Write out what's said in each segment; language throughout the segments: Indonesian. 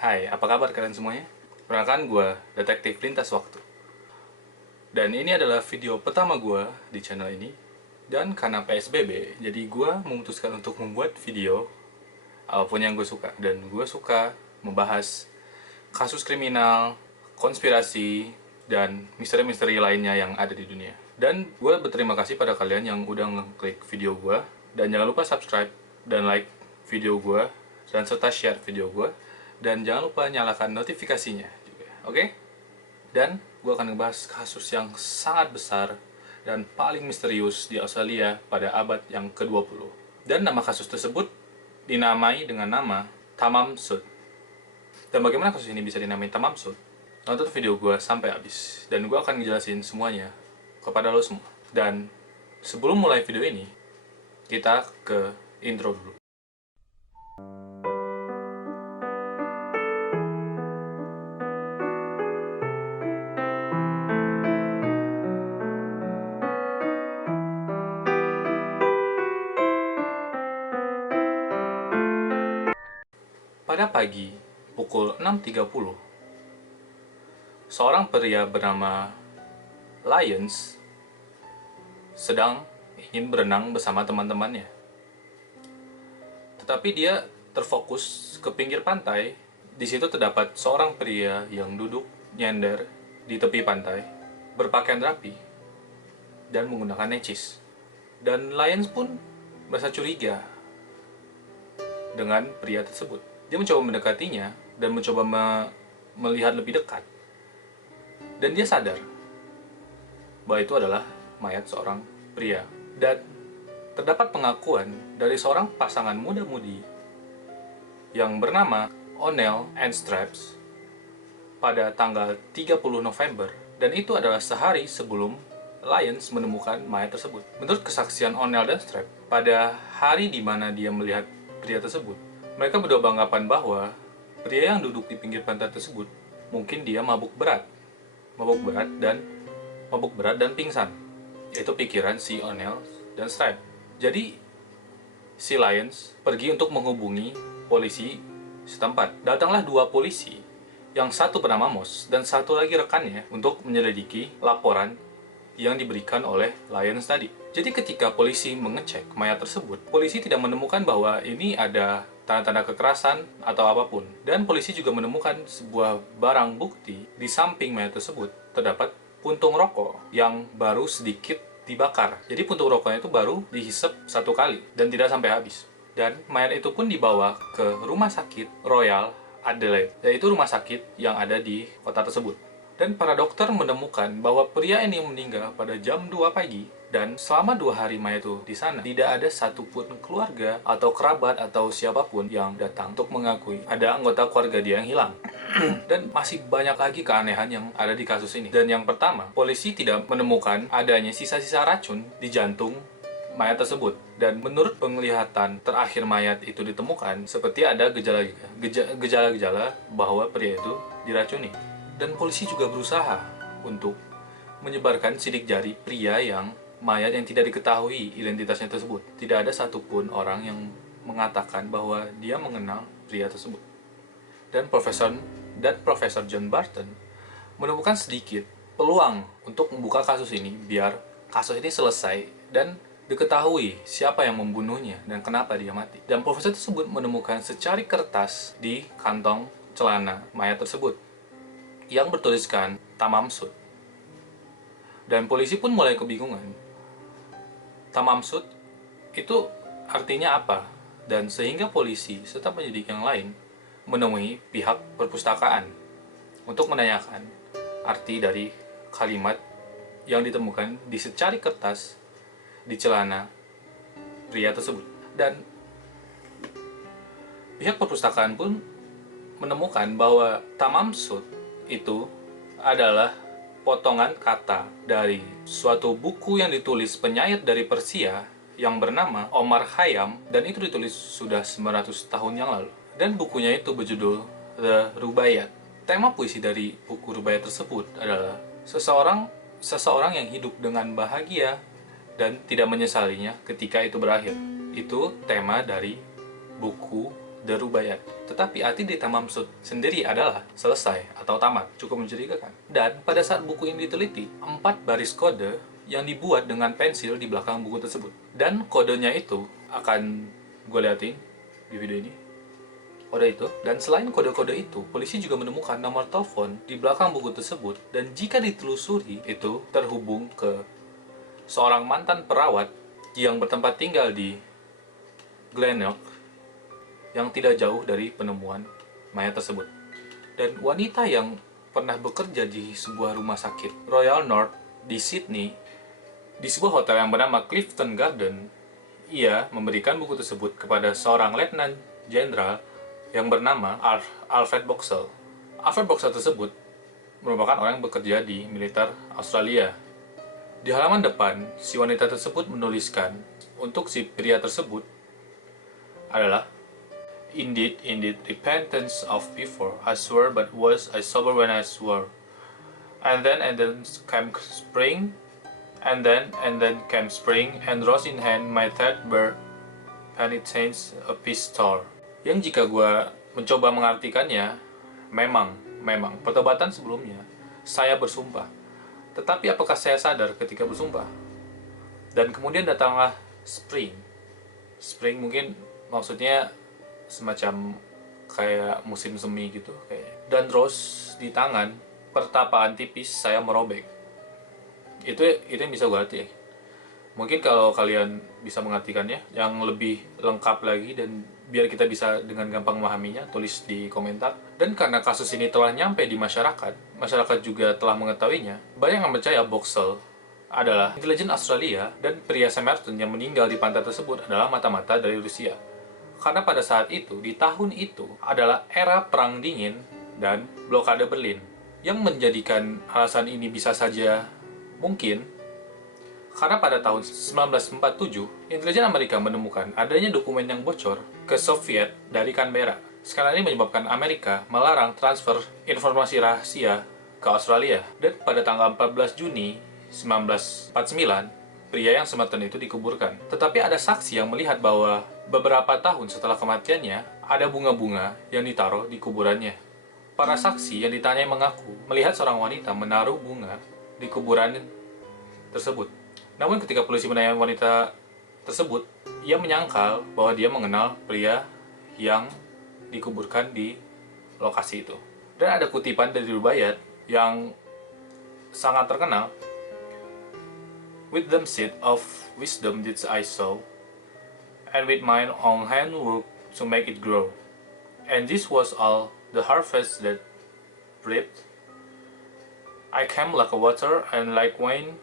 Hai, apa kabar kalian semuanya? Perkenalkan gue, Detektif Lintas Waktu. Dan ini adalah video pertama gue di channel ini. Dan karena PSBB, jadi gue memutuskan untuk membuat video apapun yang gue suka. Dan gue suka membahas kasus kriminal, konspirasi, dan misteri-misteri lainnya yang ada di dunia. Dan gue berterima kasih pada kalian yang udah ngeklik video gue. Dan jangan lupa subscribe dan like video gue, dan serta share video gue. Dan jangan lupa nyalakan notifikasinya juga, oke? Dan gue akan ngebahas kasus yang sangat besar dan paling misterius di Australia pada abad yang ke-20. Dan nama kasus tersebut dinamai dengan nama Tamam Shud. Dan bagaimana kasus ini bisa dinamai Tamam Shud? Nonton video gue sampai habis, dan gue akan ngejelasin semuanya kepada lo semua. Dan sebelum mulai video ini, kita ke intro dulu. Pada pagi, pukul 6.30, seorang pria bernama Lyons sedang ingin berenang bersama teman-temannya. Tetapi dia terfokus ke pinggir pantai. Di situ terdapat seorang pria yang duduk nyender di tepi pantai, berpakaian rapi, dan menggunakan necis. Dan Lyons pun merasa curiga dengan pria tersebut. Dia mencoba mendekatinya dan mencoba melihat lebih dekat. Dan dia sadar bahwa itu adalah mayat seorang pria. Dan terdapat pengakuan dari seorang pasangan muda-mudi yang bernama O'Neill and Straps pada tanggal 30 November. Dan itu adalah sehari sebelum Lyons menemukan mayat tersebut. Menurut kesaksian O'Neill dan Straps, pada hari di mana dia melihat pria tersebut, mereka berdua beranggapan bahwa pria yang duduk di pinggir pantai tersebut mungkin dia mabuk berat dan pingsan. Itu pikiran si O'Neill dan Stripe. Jadi si Lyons pergi untuk menghubungi polisi setempat. Datanglah dua polisi, yang satu bernama Moss dan satu lagi rekannya, untuk menyelidiki laporan yang diberikan oleh Lyons tadi. Jadi ketika polisi mengecek mayat tersebut, polisi tidak menemukan bahwa ini ada tanda-tanda kekerasan atau apapun. Dan polisi juga menemukan sebuah barang bukti. Di samping mayat tersebut terdapat puntung rokok yang baru sedikit dibakar. Jadi puntung rokoknya itu baru dihisap satu kali dan tidak sampai habis. Dan mayat itu pun dibawa ke rumah sakit Royal Adelaide, yaitu rumah sakit yang ada di kota tersebut. Dan para dokter menemukan bahwa pria ini meninggal pada jam 2 pagi. Dan selama 2 hari mayat itu di sana, tidak ada satupun keluarga atau kerabat atau siapapun yang datang untuk mengakui ada anggota keluarga dia yang hilang. Dan masih banyak lagi keanehan yang ada di kasus ini. Dan yang pertama, polisi tidak menemukan adanya sisa-sisa racun di jantung mayat tersebut. Dan menurut penglihatan terakhir mayat itu ditemukan, seperti ada gejala-gejala bahwa pria itu diracuni. Dan polisi juga berusaha untuk menyebarkan sidik jari pria yang mayat yang tidak diketahui identitasnya tersebut. Tidak ada satupun orang yang mengatakan bahwa dia mengenal pria tersebut. Dan Profesor John Barton menemukan sedikit peluang untuk membuka kasus ini biar kasus ini selesai dan diketahui siapa yang membunuhnya dan kenapa dia mati. Dan profesor tersebut menemukan secari kertas di kantong celana mayat tersebut yang bertuliskan Tamam Shud. Dan polisi pun mulai kebingungan. Tamam Shud itu artinya apa? Dan sehingga polisi serta penyidik yang lain menemui pihak perpustakaan untuk menanyakan arti dari kalimat yang ditemukan di secari kertas di celana pria tersebut. Dan pihak perpustakaan pun menemukan bahwa Tamam Shud itu adalah potongan kata dari suatu buku yang ditulis penyair dari Persia yang bernama Omar Khayyam, dan itu ditulis sudah 900 tahun yang lalu. Dan bukunya itu berjudul The Rubaiyat. Tema puisi dari buku Rubaiyat tersebut adalah seseorang yang hidup dengan bahagia dan tidak menyesalinya ketika itu berakhir. Itu tema dari buku The Rubaiyat. Tetapi arti di Tamamsud sendiri adalah selesai atau tamat. Cukup mencurigakan. Dan pada saat buku ini diteliti, 4 baris kode yang dibuat dengan pensil di belakang buku tersebut. Dan kodenya itu akan gue liatin di video ini. Kode itu. Dan selain kode-kode itu, polisi juga menemukan nomor telepon di belakang buku tersebut. Dan jika ditelusuri, itu terhubung ke seorang mantan perawat yang bertempat tinggal di Glenorch yang tidak jauh dari penemuan mayat tersebut. Dan wanita yang pernah bekerja di sebuah rumah sakit Royal North di Sydney, di sebuah hotel yang bernama Clifton Garden, ia memberikan buku tersebut kepada seorang letnan jenderal yang bernama Alfred Boxall. Alfred Boxall tersebut merupakan orang yang bekerja di militer Australia. Di halaman depan, si wanita tersebut menuliskan untuk si pria tersebut adalah Indeed, repentance of before I swore, but was I sober when I swore. And then came spring, and then came spring, and rose in hand my third bird, penitence a pistol. Yang jika gue mencoba mengartikannya, memang pertobatan sebelumnya saya bersumpah. Tetapi apakah saya sadar ketika bersumpah? Dan kemudian datanglah spring. Spring mungkin maksudnya semacam kayak musim semi gitu kayak. Dan rose di tangan, pertapaan tipis saya merobek. Itu yang bisa gue arti. Mungkin kalau kalian bisa mengartikannya yang lebih lengkap lagi dan biar kita bisa dengan gampang memahaminya, tulis di komentar. Dan karena kasus ini telah nyampe di masyarakat juga telah mengetahuinya, banyak yang percaya Boxall adalah intelijen Australia dan pria Somerton yang meninggal di pantai tersebut adalah mata-mata dari Rusia. Karena pada saat itu, di tahun itu, adalah era Perang Dingin dan blokade Berlin. Yang menjadikan alasan ini bisa saja mungkin karena pada tahun 1947, intelijen Amerika menemukan adanya dokumen yang bocor ke Soviet dari Canberra. Skandal ini menyebabkan Amerika melarang transfer informasi rahasia ke Australia. Dan pada tanggal 14 Juni 1949, pria yang Somerton itu dikuburkan. Tetapi ada saksi yang melihat bahwa beberapa tahun setelah kematiannya, ada bunga-bunga yang ditaruh di kuburannya. Para saksi yang ditanyai mengaku melihat seorang wanita menaruh bunga di kuburan tersebut. Namun ketika polisi menanya wanita tersebut, ia menyangkal bahwa dia mengenal pria yang dikuburkan di lokasi itu. Dan ada kutipan dari Rubaiyat yang sangat terkenal. With them seed of wisdom did I sow, and with mine own hand work to make it grow. And this was all the harvest that reaped. I came like a water and like wine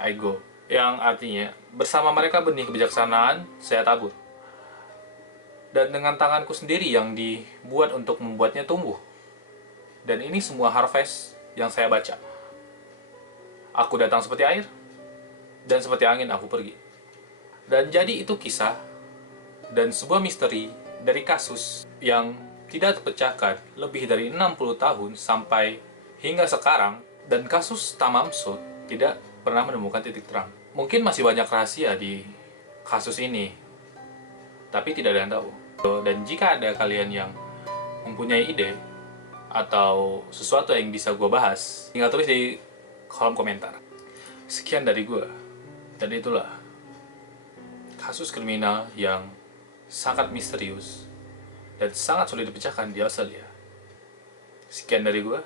I go. Yang artinya, bersama mereka benih kebijaksanaan saya tabur. Dan dengan tanganku sendiri yang dibuat untuk membuatnya tumbuh. Dan ini semua harvest yang saya baca. Aku datang seperti air, dan seperti angin aku pergi. Dan jadi itu kisah, dan sebuah misteri dari kasus yang tidak terpecahkan lebih dari 60 tahun sampai hingga sekarang. Dan kasus Tamamsud tidak pernah menemukan titik terang. Mungkin masih banyak rahasia di kasus ini, tapi tidak ada yang tahu. Dan jika ada kalian yang mempunyai ide atau sesuatu yang bisa gue bahas, tinggal tulis di kolom komentar. Sekian dari gue, dan itulah kasus kriminal yang sangat misterius dan sangat sulit dipecahkan di Australia. Sekian dari gue.